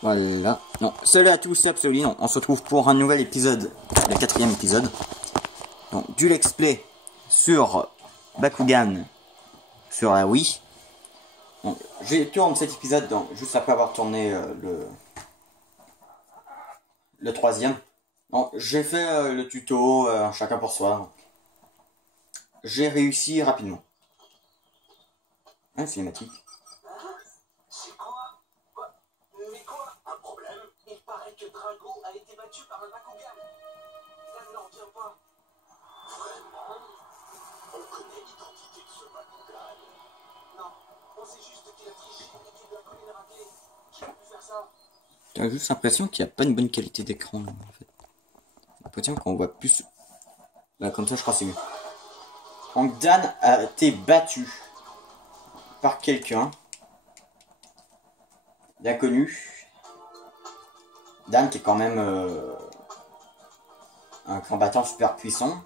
Voilà. Non, salut à tous, c'est Absolu. On se retrouve pour un nouvel épisode, le 4e épisode. Donc, du let's play sur Bakugan sur la Wii. Donc, je tourne cet épisode donc, juste après avoir tourné le 3e. Donc, j'ai fait le tuto, chacun pour soi. J'ai réussi rapidement. Cinématique. C'est quoi? Mais quoi? Un problème? Il paraît que Drago a été battu par un Bakugan. Dan n'en revient pas. Vraiment? On connaît l'identité de ce Bakugan? Non, on sait juste qu'il a triché et qu'il doit coller le raté. Qui a pu faire ça? J'ai juste l'impression qu'il n'y a pas une bonne qualité d'écran en fait. J'ai l'impression qu'on voit plus. Là, comme ça, je crois que c'est mieux. Donc, Dan a été battu par quelqu'un d'inconnu. Dan qui est quand même un combattant super puissant,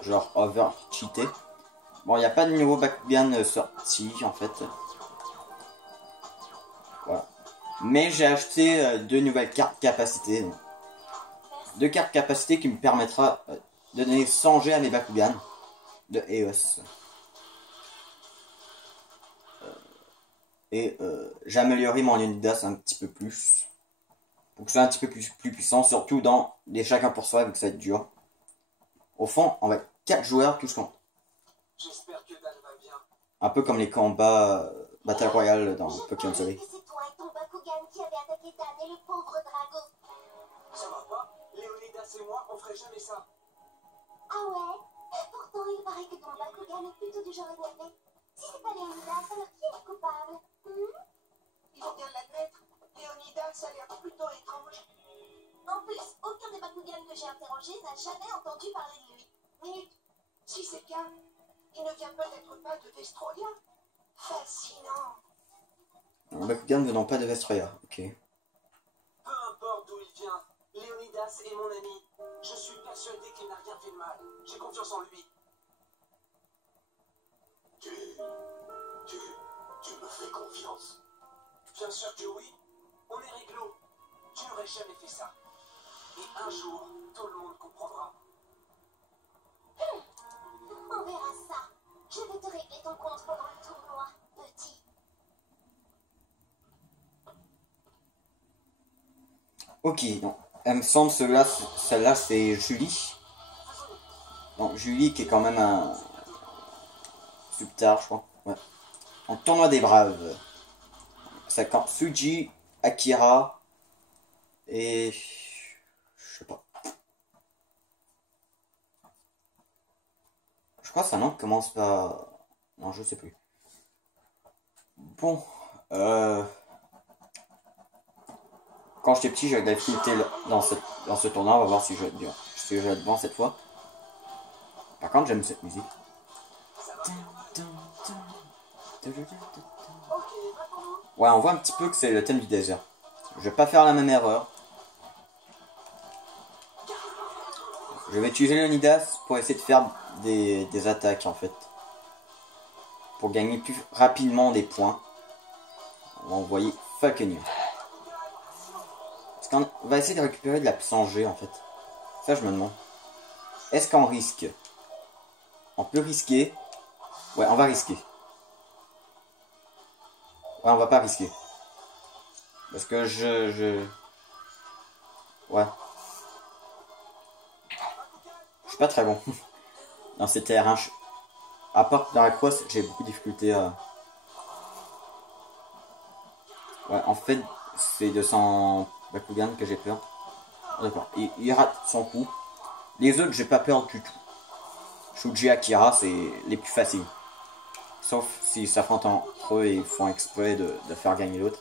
genre over cheaté. Bon, il n'y a pas de nouveau Bakugan sorti en fait. Voilà. Mais j'ai acheté 2 nouvelles cartes capacité. Donc. 2 cartes capacité qui me permettra de donner 100 G à mes Bakugan de EOS. Et j'ai amélioré mon Leonidas un petit peu plus. Pour que ce soit un petit peu plus puissant, surtout dans les chacun pour soi, vu que ça va être dur. Au fond, on va être 4 joueurs tous contre. J'espère que Dan va bien. Un peu comme les combats Battle Royale dans Pokémon Soleil. C'est toi et ton Bakugan qui avez attaqué Dan et le pauvre Drago. Ça va pas? Léonidas et moi, on ferait jamais ça. Ah ouais? Pourtant, il paraît que ton Bakugan est plutôt du genre énervé. Si c'est pas Léonidas, alors qui est le coupable? Il faut bien l'admettre. Léonidas a l'air plutôt étrange. En plus, aucun des Bakugan que j'ai interrogés n'a jamais entendu parler de lui. Mais si c'est le cas, il ne vient peut-être pas de Vestrolia. Fascinant. Un Bakugan venant pas de Vestroya, ok. Peu importe d'où il vient, Léonidas est mon ami. Je suis persuadé qu'il n'a rien fait de mal. J'ai confiance en lui. Tu me fais confiance? Bien sûr que oui. On est réglo. Tu n'aurais jamais fait ça. Et un jour, tout le monde comprendra. On verra ça. Je vais te régler ton compte pendant le tournoi, petit. Ok, donc, elle me semble celle-là c'est Julie. Donc Julie qui est quand même un subtar, je crois. Ouais. En tournoi des braves. Ça campe Suji, Akira et je sais pas. Je crois que c'est un nom qui commence par. Non, je sais plus. Bon, quand j'étais petit, j'avais de la difficulté dans ce tournoi. On va voir si je vais être devant cette fois. Par contre, j'aime cette musique. Ouais, on voit un petit peu que c'est le thème du désert. Je vais pas faire la même erreur. Je vais utiliser Leonidas pour essayer de faire des attaques en fait. Pour gagner plus rapidement des points. On va envoyer Falconer. Parce qu'on va essayer de récupérer de la puissance G en fait. Ça je me demande. Est-ce qu'on risque? On peut risquer. Ouais, on va risquer. Ouais, on va pas risquer. Parce que ouais. Je suis pas très bon. Dans ces terrains. À part dans la crosse, j'ai beaucoup de difficultés à. Ouais, en fait, c'est de son Bakugan que j'ai peur. D'accord. Il rate son coup. Les autres, j'ai pas peur du tout. Shuji Akira, c'est les plus faciles. Sauf s'ils s'affrontent entre eux et ils font exprès de faire gagner l'autre.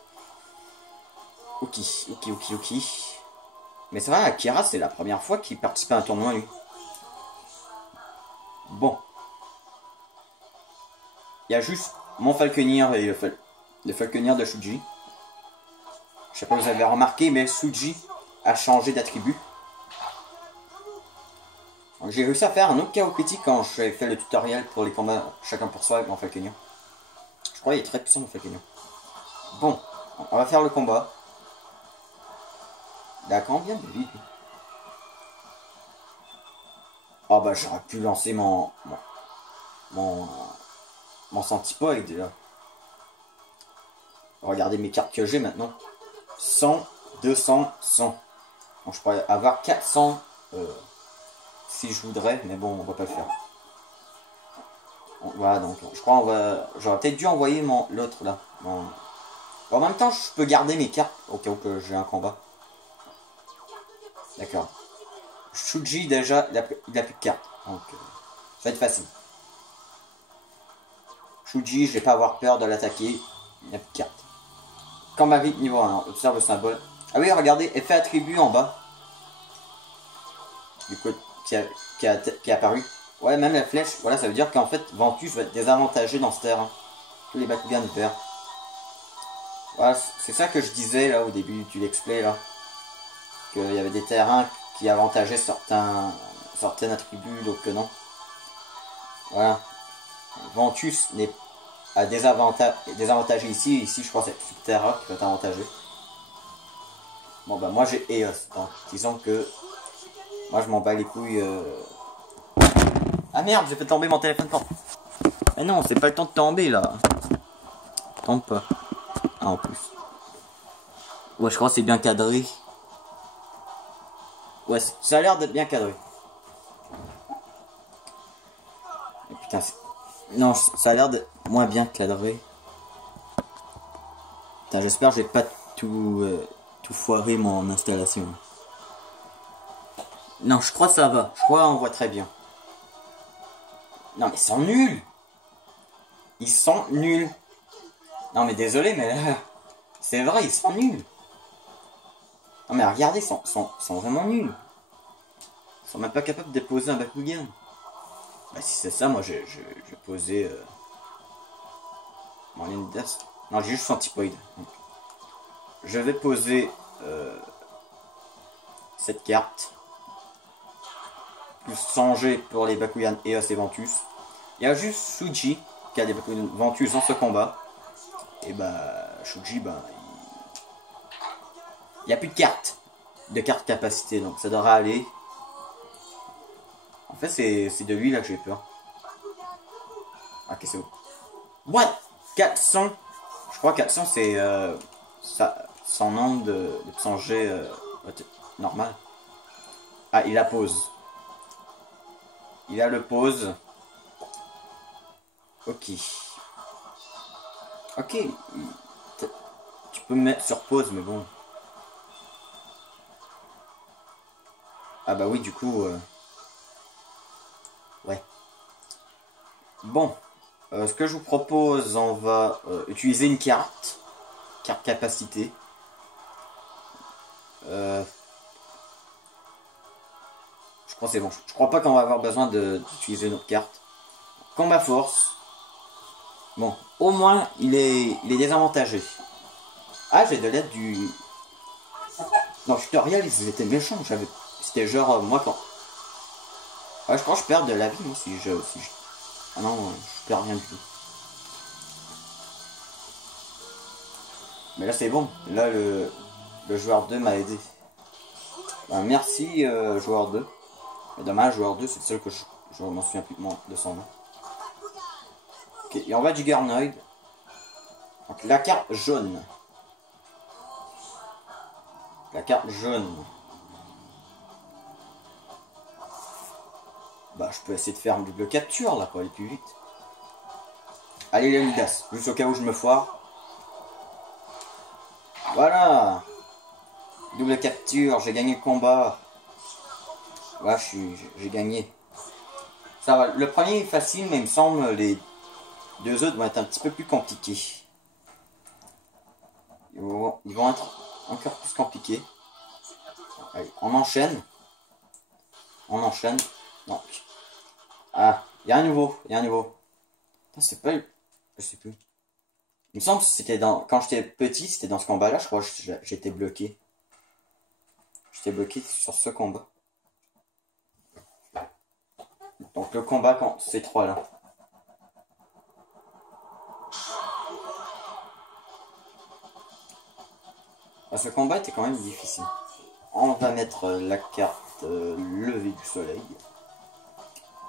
Ok. Mais c'est vrai, Akira, c'est la première fois qu'il participe à un tournoi, lui. Bon. Il y a juste mon Falconer et le Falconer de Shuji. Je sais pas si vous avez remarqué, mais Shuji a changé d'attribut. J'ai réussi à faire un autre KO critique quand j'ai fait le tutoriel pour les combats chacun pour soi avec mon Falconer. Je crois qu'il est très puissant mon Falconer. Bon, on va faire le combat. Il a combien de vie, lui? Oh bah j'aurais pu lancer mon Centipoide là. Regardez mes cartes que j'ai maintenant. 100, 200, 100. Donc je pourrais avoir 400 si je voudrais, mais bon on va pas le faire. Voilà, donc je crois j'aurais peut-être dû envoyer l'autre là. Bon, en même temps je peux garder mes cartes au cas où que j'ai un combat. D'accord. Shuji déjà il a plus de cartes. Donc ça va être facile. Shuji, je vais pas avoir peur de l'attaquer. Il n'y a plus de cartes. Combat vite niveau 1, observe le symbole. Ah oui, regardez, effet attribut en bas. Du coup, qui est apparu. Ouais, même la flèche, voilà, ça veut dire qu'en fait, Ventus va être désavantagé dans ce terrain. Tous les Bakugan verts. Voilà, c'est ça que je disais là au début du let's play là. Qu'il y avait des terrains qui avantageaient certains attributs, donc non. Voilà. Ventus n'est à désavantagé ici. Ici, je crois que c'est Subterra qui va être avantagé. Bon, bah, moi j'ai Eos. Donc, disons que moi je m'en bats les couilles. Ah merde, j'ai fait tomber mon téléphone portable. Mais non, c'est pas le temps de tomber là. Tombe pas. Ah, en plus. Ouais, je crois que c'est bien cadré. Ouais, ça a l'air d'être bien cadré. Et putain, non, ça a l'air de moins bien cadré. Putain, j'espère que j'ai pas tout foiré mon installation. Non, je crois que ça va. Je crois qu'on voit très bien. Non, mais ils sont nuls. Ils sont nuls. Non, mais désolé, mais c'est vrai, ils sont nuls. Non, mais regardez, ils sont vraiment nuls. Ils sont même pas capables de déposer un Bakugan. Bah, si c'est ça, moi, je vais poser mon Lindas. Non, j'ai juste Centipoide. Je vais poser cette carte. Plus changer pour les Bakugan Eos et Ventus. Il y a juste Shuji qui a des Bakugan Ventus dans ce combat. Et bah, Shuji, bah, il n'y a plus de cartes. De cartes capacité, donc ça devrait aller. En fait, c'est de lui là que j'ai peur. Ok, c'est bon. What? 400? Je crois 400 c'est son nombre de changer normal. Ah, il a pause. Il a le pause. Ok. Ok. Tu peux me mettre sur pause, mais bon. Ah bah oui, du coup... Ouais. Bon. Ce que je vous propose, on va utiliser une carte. Carte capacité. Je crois que c'est bon. Je crois pas qu'on va avoir besoin d'utiliser notre carte. Combat force. Bon, au moins il est désavantagé. Ah, j'ai de l'aide du... Non, tutoriel, ils étaient méchants. C'était genre moi quand... Ouais, je crois que je perds de la vie moi si je... Ah non, je perds rien du tout. Mais là c'est bon. Là le joueur 2 m'a aidé. Ben, merci joueur 2. Mais dommage, joueur 2 c'est le seul que je m'en souviens plus de son nom. Ok, et on va du Garnoid. Donc la carte jaune. La carte jaune. Bah je peux essayer de faire une double capture là pour aller plus vite. Allez les Midas, juste au cas où je me foire. Voilà. Double capture, j'ai gagné le combat. Voilà, j'ai gagné. Ça va, le premier est facile, mais il me semble les deux autres vont être un petit peu plus compliqués. Ils vont être encore plus compliqués. Allez, on enchaîne. On enchaîne. Donc. Ah, il y a un nouveau. Il y a un nouveau. C'est pas... Je sais plus. Il me semble que c'était dans... Quand j'étais petit, c'était dans ce combat-là, je crois que j'étais bloqué. J'étais bloqué sur ce combat. Donc le combat contre ces trois-là. Ah, ce combat était quand même difficile. on va mettre la carte lever du soleil.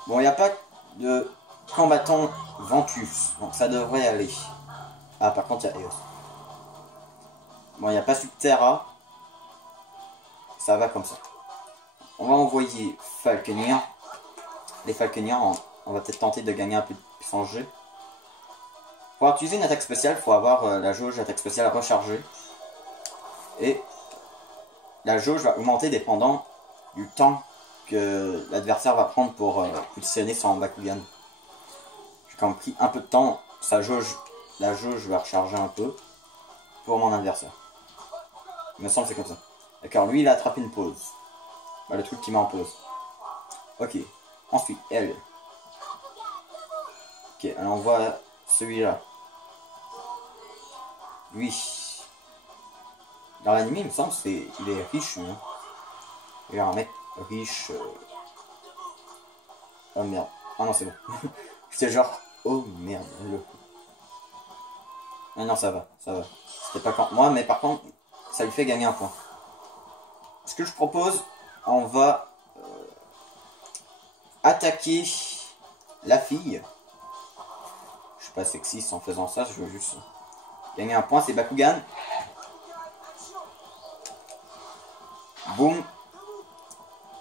Bon, il n'y a pas de combattant Ventus, donc ça devrait aller. Ah, par contre, il y a Eos. Bon, il n'y a pas Subterra. Ça va comme ça. On va envoyer Falconir. Les Falconiers, on va peut-être tenter de gagner un peu de puissance G. Pour utiliser une attaque spéciale, il faut avoir la jauge d'attaque spéciale à recharger. Et la jauge va augmenter dépendant du temps que l'adversaire va prendre pour positionner son Bakugan. J'ai quand même pris un peu de temps, la jauge va recharger un peu pour mon adversaire. Il me semble que c'est comme ça. D'accord, lui il a attrapé une pause. Bah, le truc qui met en pause. Ok, ensuite elle. Ok, alors on voit celui-là. Lui. Dans l'anime, il me semble il est riche. Hein. Il est un mec riche. Oh merde. Ah non, c'est bon. C'est genre. Oh merde. Ah non, ça va. C'était pas contre moi, mais par contre, ça lui fait gagner un point. Ce que je propose, on va attaquer la fille. Je suis pas sexiste en faisant ça, je veux juste gagner un point, c'est Bakugan. Boum.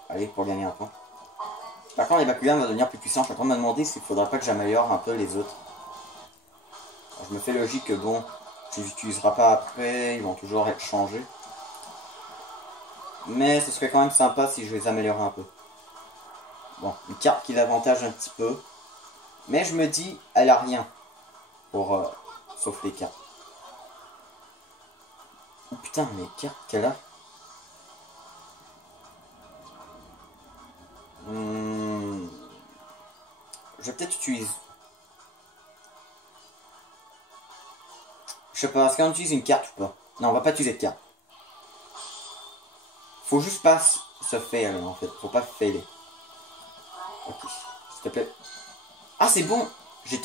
Allez, pour gagner un point. Par contre, les Bakugan vont devenir plus puissants. Je suis en train de me demander s'il faudra pas que j'améliore un peu les autres. Alors, je me fais logique que bon, tu les utiliseras pas après, ils vont toujours être changés. Mais ce serait quand même sympa si je les améliorais un peu. Bon, une carte qui l'avantage un petit peu. Mais je me dis, elle a rien. Pour sauf les cartes. Oh putain, les cartes qu'elle a. Je vais peut-être utiliser. Je sais pas, est-ce qu'on utilise une carte ou pas? Non, on va pas utiliser de carte. Faut juste pas se fail en fait. Faut pas failer. Ok, s'il te plaît. Ah, c'est bon! J'ai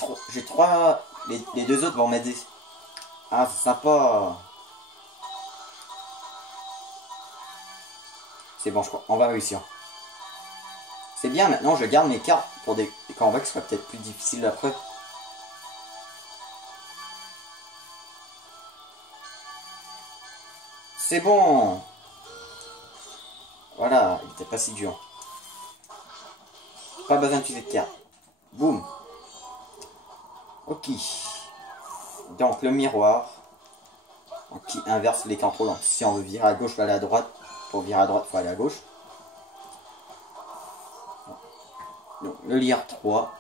trois. Les deux autres vont m'aider. Ah, c'est sympa. C'est bon, je crois. On va réussir. C'est bien, maintenant je garde mes cartes pour des combats qui seraient peut-être plus difficiles après. C'est bon. Voilà, il était pas si dur. Pas besoin d'utiliser de cartes. Boum. Ok. Donc le miroir. Donc, qui inverse les contrôles. Donc, si on veut virer à gauche, il faut aller à droite. Pour virer à droite, il faut aller à gauche. Donc, le lire 3.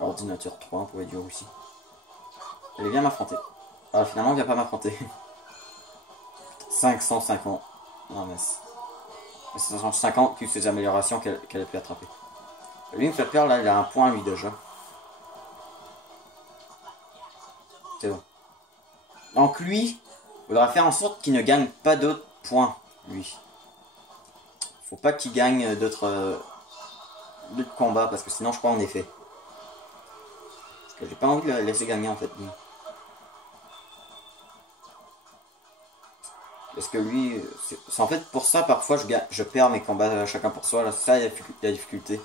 Ordinateur 3, on pourrait dire aussi. Elle vient m'affronter. Alors finalement, elle vient pas m'affronter. 550. Non mais... 550 plus ces améliorations qu'elle a pu attraper. Lui, il me fait peur, là, il a un point, lui, déjà. C'est bon. Donc, lui, il faudra faire en sorte qu'il ne gagne pas d'autres points, lui. Faut pas qu'il gagne d'autres combats, parce que sinon, je crois, on est fait. Parce que j'ai pas envie de le laisser gagner, en fait, lui. Parce que lui, c'est en fait pour ça, parfois, je perds mes combats chacun pour soi. Là, c'est ça la difficulté.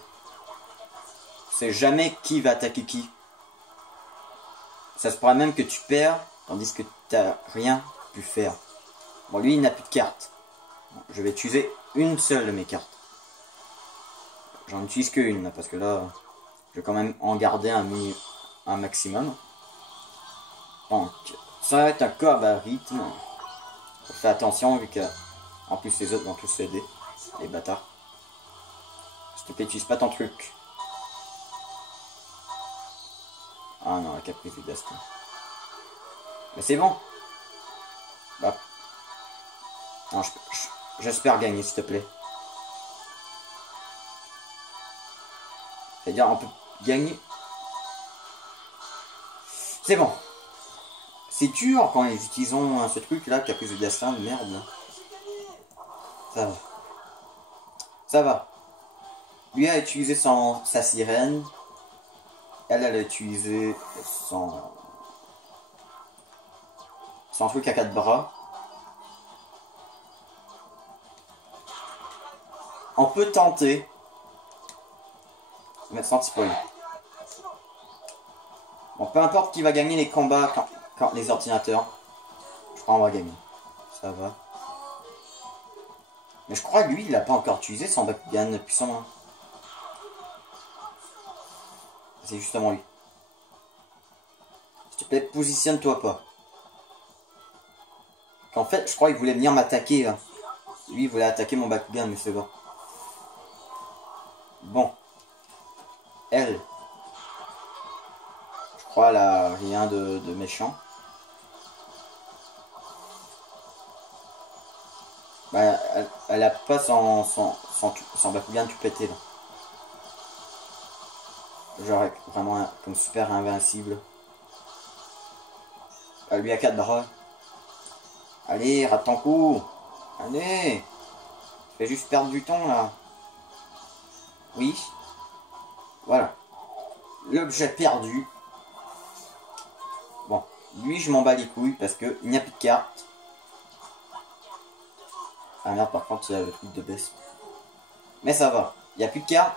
C'est jamais qui va attaquer qui. Ça se pourrait même que tu perds, tandis que tu n'as rien pu faire. Bon, lui, il n'a plus de cartes. Bon, je vais utiliser une seule de mes cartes. J'en utilise qu'une, parce que là, je vais quand même en garder un maximum. Donc, ça va être un combat à rythme. Fais attention, vu que en plus les autres vont tous s'aider. Les bâtards. S'il te plaît, utilise pas ton truc. Ah non, la caprice du destin. Mais c'est bon. Bah. Non, j'espère gagner, s'il te plaît. C'est-à-dire, on peut gagner. C'est bon. C'est dur quand ils utilisent ce truc là, caprice du destin, de merde. Là. Ça va. Ça va. Lui a utilisé sa sirène. Elle a utilisé son truc à 4 bras. On peut tenter. Mais sans spoil. Bon, peu importe qui va gagner les combats quand les ordinateurs. Je crois qu'on va gagner. Ça va. Mais je crois que lui, il n'a pas encore utilisé son Bakugan depuis son main. C'est justement lui. S'il te plaît, positionne-toi pas. En fait, je crois qu'il voulait venir m'attaquer. Hein. Lui, il voulait attaquer mon Bakugan, mais c'est bon. Bon. Elle. Je crois elle a rien de méchant. Bah, elle a pas son Bakugan tout pété là. Genre vraiment comme super invincible. Elle lui a 4 bras. Allez, rate ton coup. Allez. Fais juste perdre du temps là. Oui. Voilà. L'objet perdu. Bon. Lui, je m'en bats les couilles parce qu'il n'y a plus de cartes. Ah merde, par contre, il y a le truc de baisse. Mais ça va. Il n'y a plus de cartes.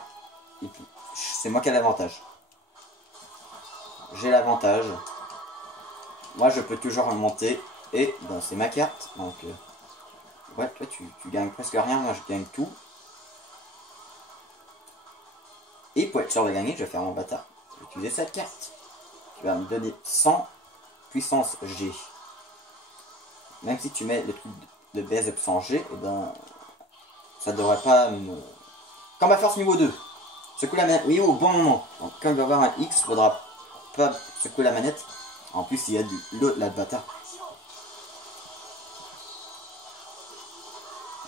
Et puis, c'est moi qui ai l'avantage. J'ai l'avantage. Moi, je peux toujours remonter. Et ben, c'est ma carte. Donc, ouais, toi, tu gagnes presque rien. Moi, je gagne tout. Et pour être sûr de gagner, je vais faire mon bâtard. Je vais utiliser cette carte. Qui va me donner 100 puissance G. Même si tu mets le truc de baisse de puissance G, et ben, ça devrait pas me... Combat force niveau 2. Secoue la manette. Oui, au bon moment. Donc, quand il va y avoir un X, il faudra pas secouer la manette. En plus, il y a l'autre là, le bâtard.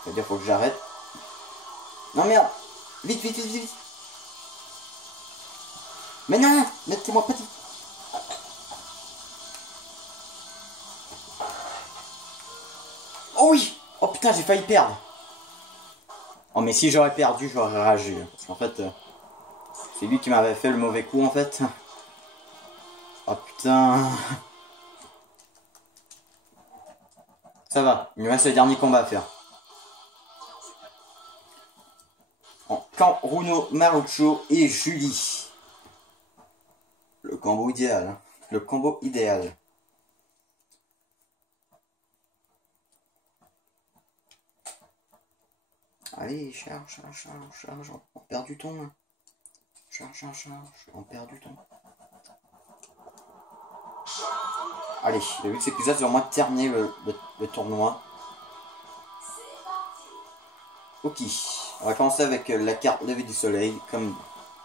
C'est-à-dire, faut que j'arrête. Non, merde. Vite, vite, vite, vite. Mais non, mettez-moi petit. Oh oui. Oh putain, j'ai failli perdre. Oh, mais si j'aurais perdu, j'aurais ragé. Parce qu'en fait, c'est lui qui m'avait fait le mauvais coup, en fait. Oh putain. Ça va, il me reste le dernier combat à faire. Quand Runo, Marucho et Julie. Le combo idéal. Hein. Le combo idéal. Allez, charge. On perd du temps. Hein. Charge. On perd du temps. Allez, le but de cet épisode, c'est vraiment de terminer le tournoi. Ok, on va commencer avec la carte lever du soleil, comme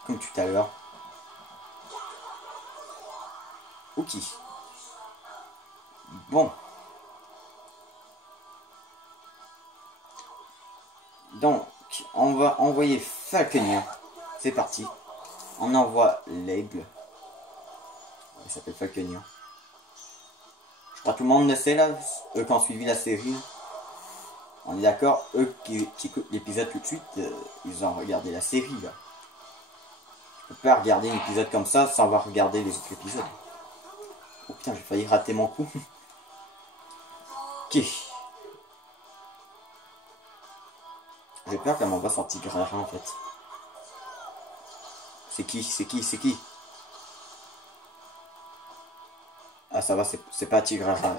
tout à l'heure. Ok. Bon. Donc, on va envoyer Falconia. C'est parti. On envoie l'aigle. Il s'appelle Falconia. Je crois que tout le monde le sait là, eux qui ont suivi la série. On est d'accord, eux qui écoutent l'épisode tout de suite, ils ont regardé la série là. Je peux pas regarder un épisode comme ça sans avoir regardé les autres épisodes. Oh putain, j'ai failli rater mon coup. Ok. J'ai peur qu'elle m'envoie son tigre en fait. C'est qui? Ah ça va, c'est pas Tigrara.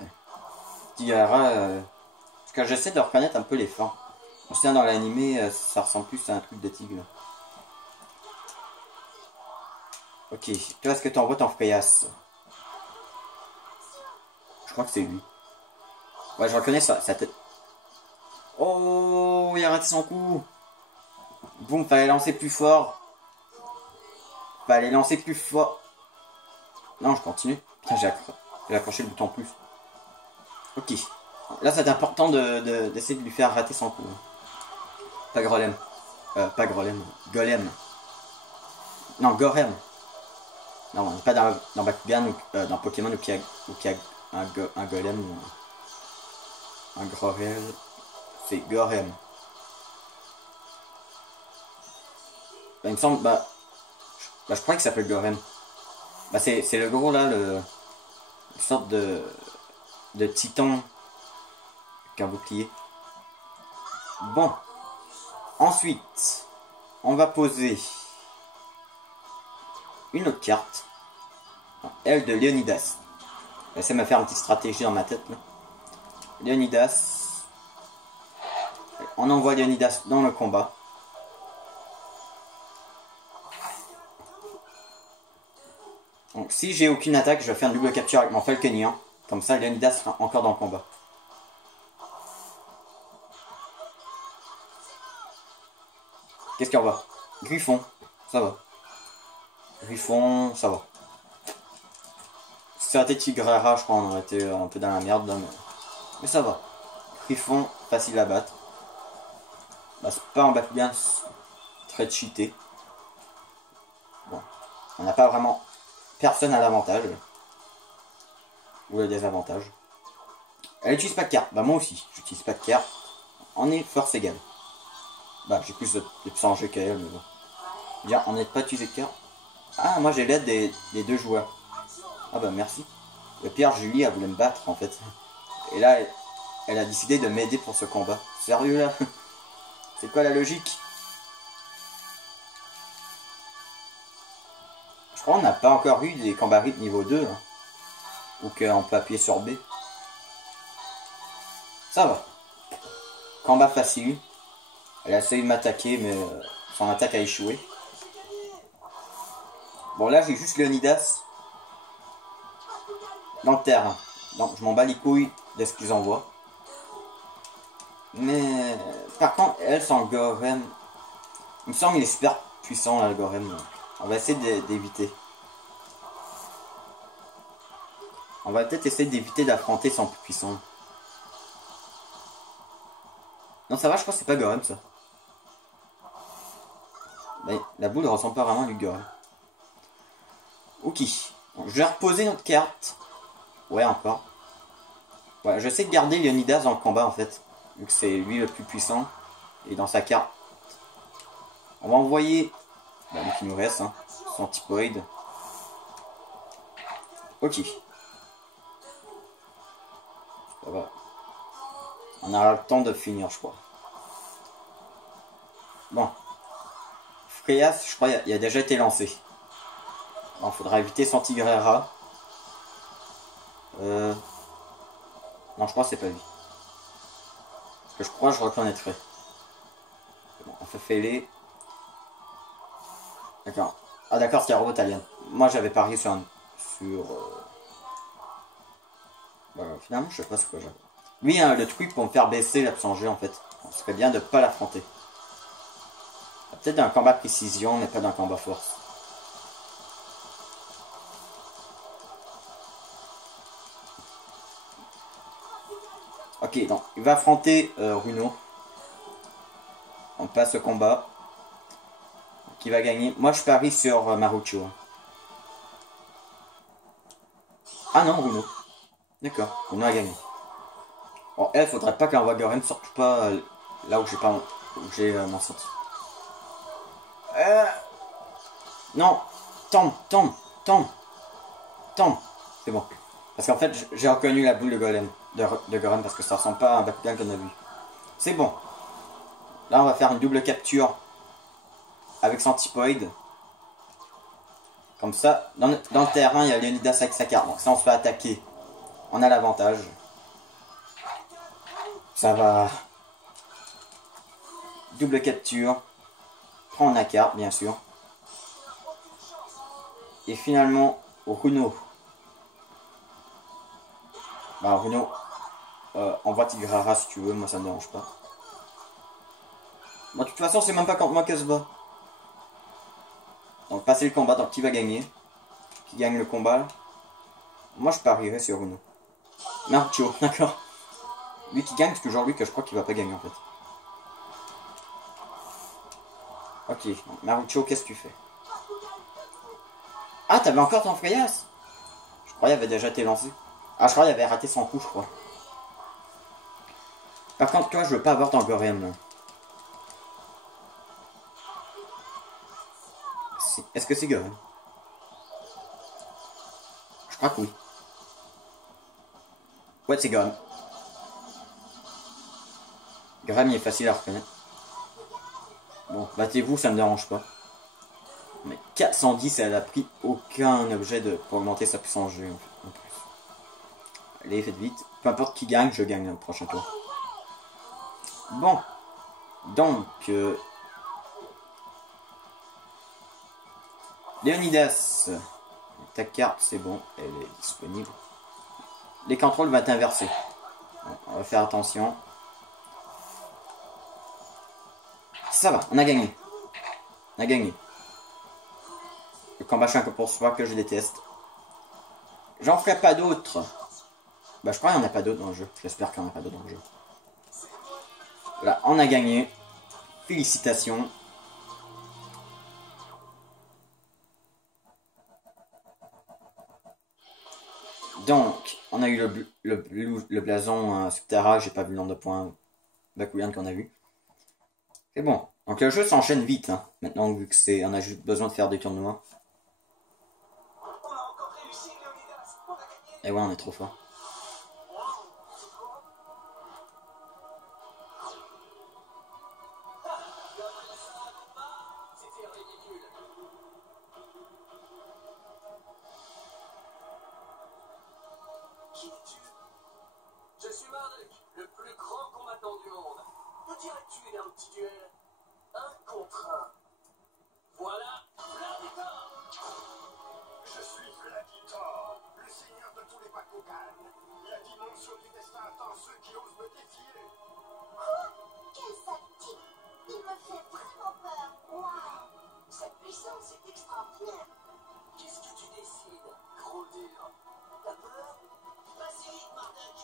Tigrara, parce que j'essaie de reconnaître un peu les formes. On sait dans l'animé, ça ressemble plus à un truc de tigre. Ok, toi est-ce que tu envoies ton frayas? Je crois que c'est lui. Ouais, je reconnais sa tête. Oh, il a raté son coup. Boum, fallait lancer plus fort. Non, je continue. Putain, j'ai accroché le bouton plus. Ok. Là, c'est important d'essayer de lui faire rater son coup. Pas Grolem. Pas Grolem. Golem. Non, Gorem. Non, on n'est pas dans Bakugan ou dans Pokémon où il y a un Golem ou un Grorel. C'est Gorem. Bah, il me semble, je crois qu'il s'appelle Gorem. Bah, c'est le gros là, une sorte de titan qu'un bouclier. Bon. Ensuite, on va poser une autre carte. Elle de Léonidas. Ça m'a fait une petite stratégie dans ma tête. Là. Léonidas. On envoie Léonidas dans le combat. Donc si j'ai aucune attaque, je vais faire une double capture avec mon Falconien. Comme ça, Léonidas sera encore dans le combat. Qu'est-ce qu'on va? Griffon, ça va. Griffon, ça va. Si ça aurait été Tigrera, je crois qu'on aurait été un peu dans la merde. Là, mais ça va. Griffon, facile à battre. Bah, c'est pas un Bakugan très cheaté. Bon. On n'a pas vraiment... Personne à l'avantage. Ou le désavantage. Elle utilise pas de carte. Bah moi aussi, j'utilise pas de carte. On est force égale. Bah j'ai plus de puissance G qu'elle, mais bon. Bien, on n'est pas utilisé de carte. Ah, moi j'ai l'aide des deux joueurs. Ah bah merci. Le pire, Julie, elle voulait me battre en fait. Et là, elle a décidé de m'aider pour ce combat. Sérieux là? C'est quoi la logique? Je crois qu'on n'a pas encore eu des combats rythme niveau 2. Hein. Ou qu'on peut appuyer sur B. Ça va. Combat facile. Elle a essayé de m'attaquer, mais son attaque a échoué. Bon, là, j'ai juste Léonidas dans le terrain. Donc, je m'en bats les couilles de ce qu'ils envoient. Mais, par contre, elle, son Gorem... Il me semble qu'il est super puissant, là, le Gorem. On va essayer d'éviter. On va peut-être essayer d'éviter d'affronter son plus puissant. Non, ça va, je crois que c'est pas Gorem, ça. Mais la boule ressemble pas vraiment à du Gorem. Ok. Donc, je vais reposer notre carte. Ouais, encore. Ouais, je sais de garder Léonidas dans le combat, en fait. Vu que c'est lui le plus puissant. Et dans sa carte. On va envoyer... Bah, lui qui nous reste, hein. Son typoïde. Ok. Ça va. On aura le temps de finir, je crois. Bon. Freyas, je crois, il a déjà été lancé. Bon, faudra éviter son Tigrera. Non, je crois que c'est pas lui. Parce que je crois que je reconnaîtrai. Bon, on fait fêler. D'accord. Ah d'accord, c'est un robot italien. Moi j'avais parié sur un... Bah, finalement, je sais pas ce que j'ai. Lui, hein, le truc pour me faire baisser l'absent G en fait. Ce serait bien de pas l'affronter. Peut-être d'un combat précision, mais pas d'un combat force. Ok, donc il va affronter Runo. On passe au combat. Qui va gagner? Moi je parie sur Marucho. Ah non, Runo. D'accord, Runo a gagné. Bon, elle, faudrait pas qu'un Wagaren sorte pas là où j'ai pas mon senti. Non, tombe. C'est bon. Parce qu'en fait, j'ai reconnu la boule de Golem, de Gorem, parce que ça ressemble pas à un Bakugan qu'on a vu. C'est bon. Là, on va faire une double capture avec son typoïde. Comme ça, dans le terrain, il y a Léonidas avec sa carte. Donc ça, on se fait attaquer. On a l'avantage. Ça va. Double capture. Prendre la carte, bien sûr. Et finalement, Runo. Bah, Runo, envoie Tigrara si tu veux, moi ça me dérange pas. Bon, de toute façon, c'est même pas contre moi qu'elle se bat. Donc, passer le combat, donc qui va gagner? Qui gagne le combat? Moi, je parierais sur Runo. Marucho, d'accord. Lui qui gagne, parce que genre lui que je crois qu'il va pas gagner en fait. Ok, donc Marucho, qu'est-ce que tu fais? Ah, t'avais encore ton Freyas? Je croyais qu'il avait déjà été lancé. Ah, je crois qu'il avait raté son coup, je crois. Par contre, toi, je veux pas avoir ton Gorem, là. Est-ce que c'est Gorem? Je crois que oui. Ouais, c'est Gorem. Gorem, il est facile à reconnaître. Bon, battez-vous, ça me dérange pas. Mais 410, elle a pris aucun objet pour augmenter sa puissance G en plus. Allez, faites vite. Peu importe qui gagne, je gagne le prochain tour. Bon. Donc... Léonidas. Ta carte, c'est bon, elle est disponible. Les contrôles vont être inversés. Bon, on va faire attention. Ça va, on a gagné. On a gagné. Le combat chacun pour soi que je déteste. J'en ferai pas d'autres. Bah je crois qu'il n'y en a pas d'autres dans le jeu. J'espère qu'il n'y en a pas d'autres dans le jeu. Voilà, on a gagné. Félicitations. Donc, on a eu le blason Subterra, j'ai pas vu le nombre de points Bakugan qu'on a vu. C'est bon. Donc le jeu s'enchaîne vite, hein. Maintenant vu que c'est, on a juste besoin de faire des tournois. Et ouais, on est trop fort. Qui es-tu? Je suis Marduk, le plus grand combattant du monde. Que dirais-tu d'un petit duel? 1 contre 1. Voilà Vladitor. Je suis Vladitor, le seigneur de tous les Bakugan. La dimension du destin attend ceux qui osent me défier. Quoi? Quel sale type! Il me fait vraiment peur. Waouh! Cette puissance est extraordinaire. Qu'est-ce que tu décides, gros dur? T'as peur? Vas-y vite, Marduk.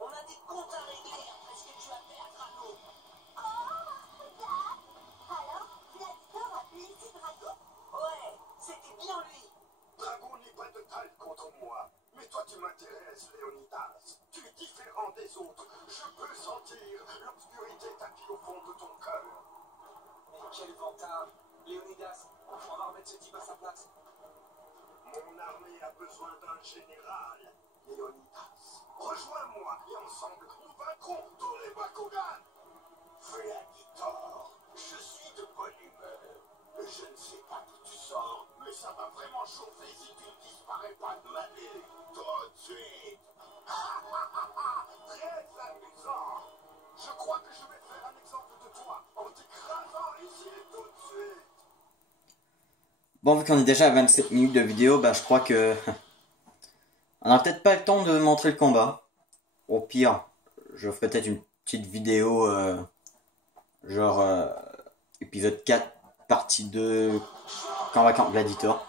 On a des comptes à régler après ce que tu as fait à Drago. Oh, regarde! Alors, Vladitor a blessé Drago? Ouais, c'était bien lui. Dragon n'est pas de taille contre moi. Mais toi tu m'intéresses, Léonidas. Tu es différent des autres. Je peux sentir l'obscurité tapie au fond de ton cœur. Mais quel vantard. Léonidas, on va remettre ce type à sa place. Mon armée a besoin d'un général, Léonidas. Rejoins-moi et ensemble, nous vaincrons tous les Bakugan. Vladitor, je suis de bonne humeur. Je ne sais pas d'où tu sors, mais ça va vraiment chauffer si tu ne disparais pas de ma vie. Tout de suite. Très amusant. Je crois que je vais faire un exemple de toi en t'écrasant ici tout de suite. Bon, vu qu'on est déjà à 27 minutes de vidéo, bah je crois que... on n'a peut-être pas le temps de montrer le combat. Au pire, je ferai peut-être une petite vidéo, genre épisode 4, partie 2, combat contre Gladiator,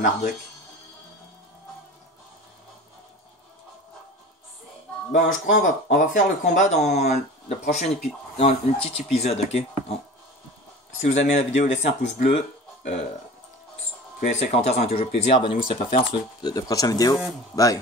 Marduk. Bon, je crois on va faire le combat dans le prochain dans un petit épisode, ok? Bon. Si vous aimez la vidéo, laissez un pouce bleu. Vous pouvez laisser un commentaire, ça m'a toujours plaisir. Abonnez-vous si ce n'est pas fait. On se retrouve dans la prochaine vidéo. Bye.